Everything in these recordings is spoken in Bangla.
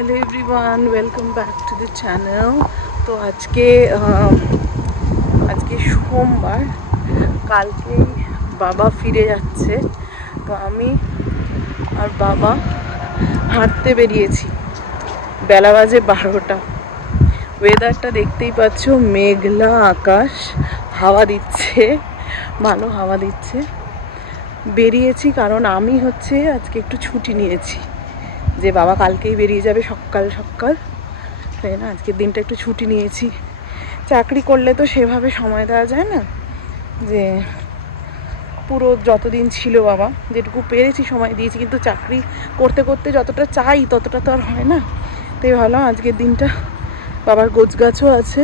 Hello everyone welcome back to the channel তো আজকে আজকে সোমবার কালকেই বাবা ফিরে যাচ্ছে। তো আমি আর বাবা হাঁটতে বেরিয়েছি। বেলা বাজে বারোটা। ওয়েদারটা দেখতেই পাচ্ছ, মেঘলা আকাশ, হাওয়া দিচ্ছে, ভালো হাওয়া দিচ্ছে। বেরিয়েছি কারণ আমি হচ্ছে আজকে একটু ছুটি নিয়েছি। যে বাবা কালকেই বেরিয়ে যাবে সকাল সকাল। তাই না? আজকের দিনটা একটু ছুটি নিয়েছি। চাকরি করলে তো সেভাবে সময় দেওয়া যায় না। যে পুরো যতদিন ছিল বাবা, যেটুকু পেরেছি সময় দিয়েছি, কিন্তু চাকরি করতে করতে যতটা চাই ততটা তো আর হয় না। তাই ভাবলাম আজকের দিনটা বাবার গোছগাছও আছে।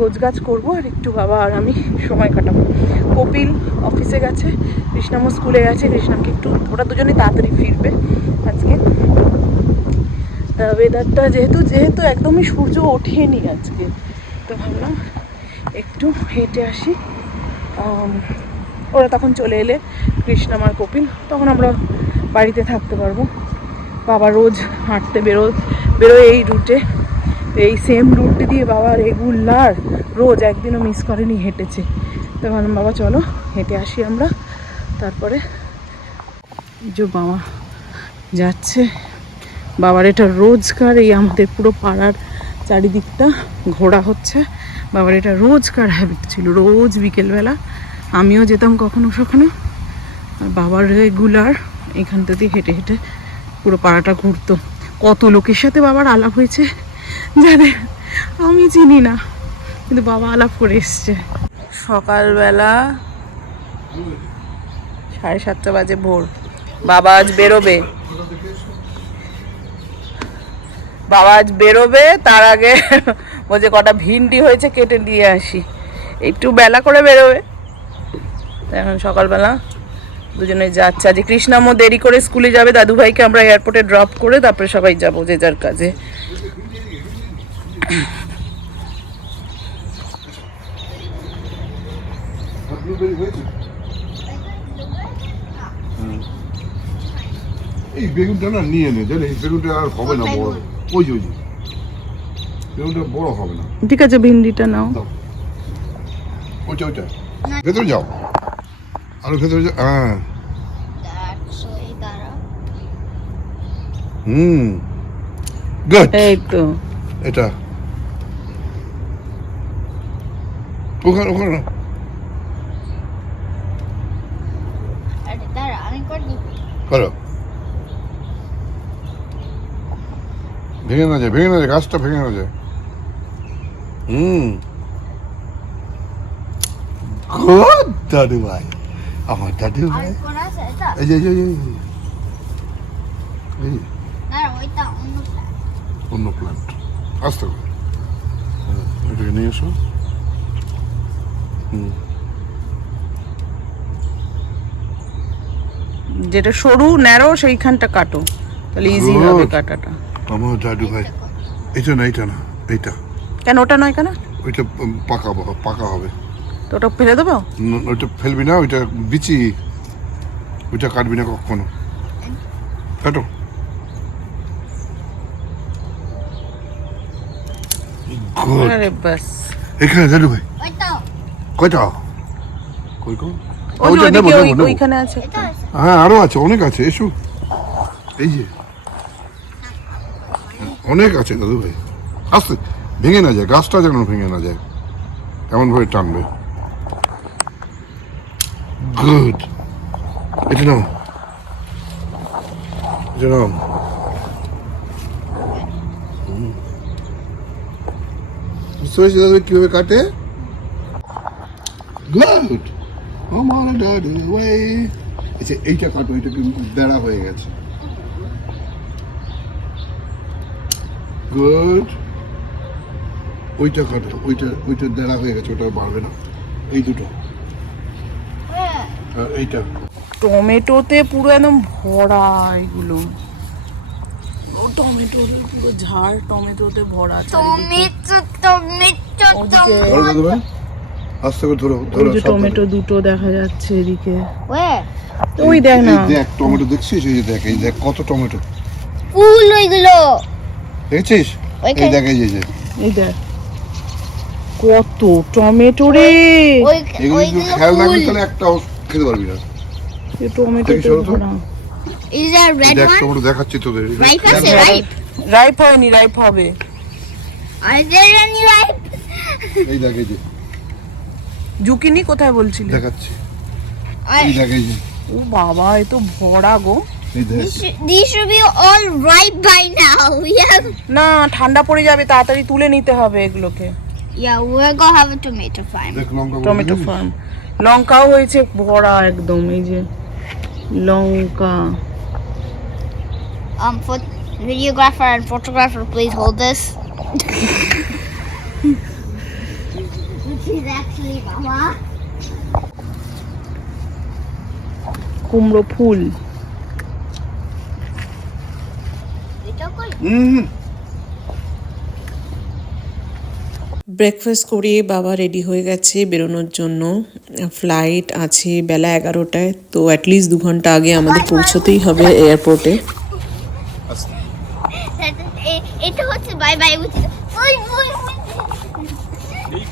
গোছগাছ করব আর একটু বাবা আর আমি সময় কাটাবো। কপিল অফিসে গেছে কৃষ্ণামও স্কুলে গেছে কৃষ্ণাকে একটু, ওরা দুজনেই তাড়াতাড়ি ফিরবে আজকে। তা ওয়েদারটা যেহেতু যেহেতু একদমই সূর্য ওঠেনি আজকে, তো ভাবলাম একটু হেঁটে আসি। ওরা তখন চলে এলে কৃষ্ণাম আর কপিল, তখন আমরা বাড়িতে থাকতে পারব। বাবা রোজ হাঁটতে বেরো, বেরোয় এই রুটে এই সেম রুটটি দিয়ে বাবা রেগুলার রোজ একদিনও মিস করেনি, হেঁটেছে। তো ভাবলাম বাবা চলো, হেঁটে আসি আমরা। তারপরে যে বাবা যাচ্ছে। বাবার এটা রোজকার এই আমাদের পুরো পাড়ার চারিদিকটা ঘোরা হচ্ছে। বাবার এটা রোজকার হ্যাবিট ছিল, রোজ বিকেলবেলা। আমিও যেতাম কখনো সখনো। আর বাবার রেগুলার এখানটা দিয়ে হেঁটে হেঁটে পুরো পাড়াটা ঘুরতো। কত লোকের সাথে বাবার আলাপ হয়েছে জানে আমি চিনি না। কিন্তু বাবা আলাপ করে এসছে। সকালবেলা সাড়ে সাতটা বাজে ভোর। বাবা আজ বেরোবে। বাবা আজ বেরোবে, তার আগে বলছে কটা ভিন্ডি হয়েছে কেটে দিয়ে আসি। একটু বেলা করে বেরোবে। এখন সকালবেলা দুজনে যাচ্ছে। আজ কৃষ্ণামও দেরি করে স্কুলে যাবে। দাদু ভাইকে আমরা এয়ারপোর্টে ড্রপ করে তারপরে সবাই যাব যে যার কাজে। ব্লুবেরি হয়েছে এই বেগুনটা না নিয়ে নে জানিস বেগুনটা আর হবে না বড়। ওই যে ওই যে। বেগুনটা বড় হবে না। ঠিক আছে ভিন্ডিটা নাও। দাও। ওইটা ওইটা। ভেতরে যাও। আরও ভেতরে যাও হ্যাঁ। হুম। গুড। এই তো। এটা। ওখানে ওখানে। করো ভেঙে না যায় ভেঙে না যায় গাছটা ভেঙে না যায়। হুম। গুড দাদু ভাই আমার দাদু ভাই। এই যে এই যে, এই অন্য প্ল্যান্ট আসতে হ্যাঁ, এটাকে নিয়ে এসো। যেটা সরু ন্যারো সেইখানটা কাটো। তাহলে ইজি হবে কাটাটা। আমার দাদু ভাই এটা না এটা না এইটা। কেন ওটা নয় কেন? ওইটা পাকা পাকা হবে। তো ওটা ফেলে দেবো? ওইটা ফেলবি না ওইটা বিচি। ওইটা কাটবি না কখনো। কাটো। Good. আরে বাস এখানে দাদু ভাই। কয়টা? কই কো ওই ওইটা নেব, নেব, ওইখানে আছে। হ্যাঁ আরও আছে অনেক আছে এসো। এই যে। অনেক আছে দাদু ভাই। আস্তে ভেঙে না যায় গাছটা যেন ভেঙে না যায়। এমন ভাবে টানবে। গুড এটা নাও। এটা নাও। বুঝতে পেরেছি দাদু কীভাবে কাটে? গুড আমার আচ্ছা এইটা কাটো এটা কিন্তু বেড়া হয়ে গেছে। গুড ওইটা কাটো ওইটা ওইটা দেড়া হয়ে গেছে ওটা বাড়বে না। এই দুটো। আর এইটা। টমেটোতে পুরো একদম ভরা এগুলো। ও টমেটোতে পুরো ঝাড় টমেটোতে ভরা দাদু ভাই আস্তে করে ধরো ধরো যে টমেটো দুটো দেখা যাচ্ছে এদিকে? ওই দেখ না। দেখ টমেটো দেখছিস? এই দেখ এই দেখ কত টমেটো। ফুল ওইগুলো। দেখেছিস? এই দেখ এই যে, এই দেখ। কত টমেটো রে। ওই এগুলো যদি খেয়াল ফুল। রাখবি তাহলে একটাও খেতে পারবি না। এই টমেটো তো। ইজ দ্যাট দেখ তোমরা দেখাচ্ছি তোদের। রাইপ আছে রাইপ রাইপ হয়নি রাইপ হবে। আর দেয়ার এনি রাইপ এই দেখ এই যে। জুকিনি কোথায় বলছিল? দেখাচ্ছি। ও বাবা এ ভরা গো। না ঠান্ডা পড়ে যাবে তাড়াতাড়ি তুলে নিতে হবে এগুলোকে। টমেটো ফার্ম লঙ্কাও হয়েছে ভরা একদম এই যে লঙ্কা। Videographer photographer please hold this কুমড়ো ফুল। এটা কই? হুম ব্রেকফাস্ট করে বাবা রেডি হয়ে গেছে বেরোনোর জন্য। ফ্লাইট আছে বেলা এগারোটায় তো অ্যাটলিস্ট দু ঘণ্টা আগে আমাদের পৌঁছতেই হবে এয়ারপোর্টে এটা হচ্ছে বাই বাই উইথ ওই ওই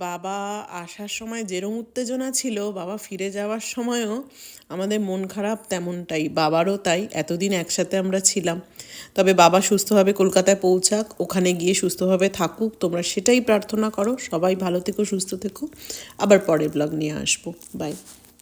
বাবা আসার সময় যেরম উত্তেজনা ছিল, বাবা ফিরে যাওয়ার সময়ও আমাদের মন খারাপ তেমনটাই। বাবারও তাই, এতদিন একসাথে আমরা ছিলাম। তবে বাবা সুস্থভাবে কলকাতায় পৌঁছাক, ওখানে গিয়ে সুস্থভাবে থাকুক, তোমরা সেটাই প্রার্থনা করো। সবাই ভালো থেকো, সুস্থ থেকো। আবার পরের ব্লগ নিয়ে আসব। বাই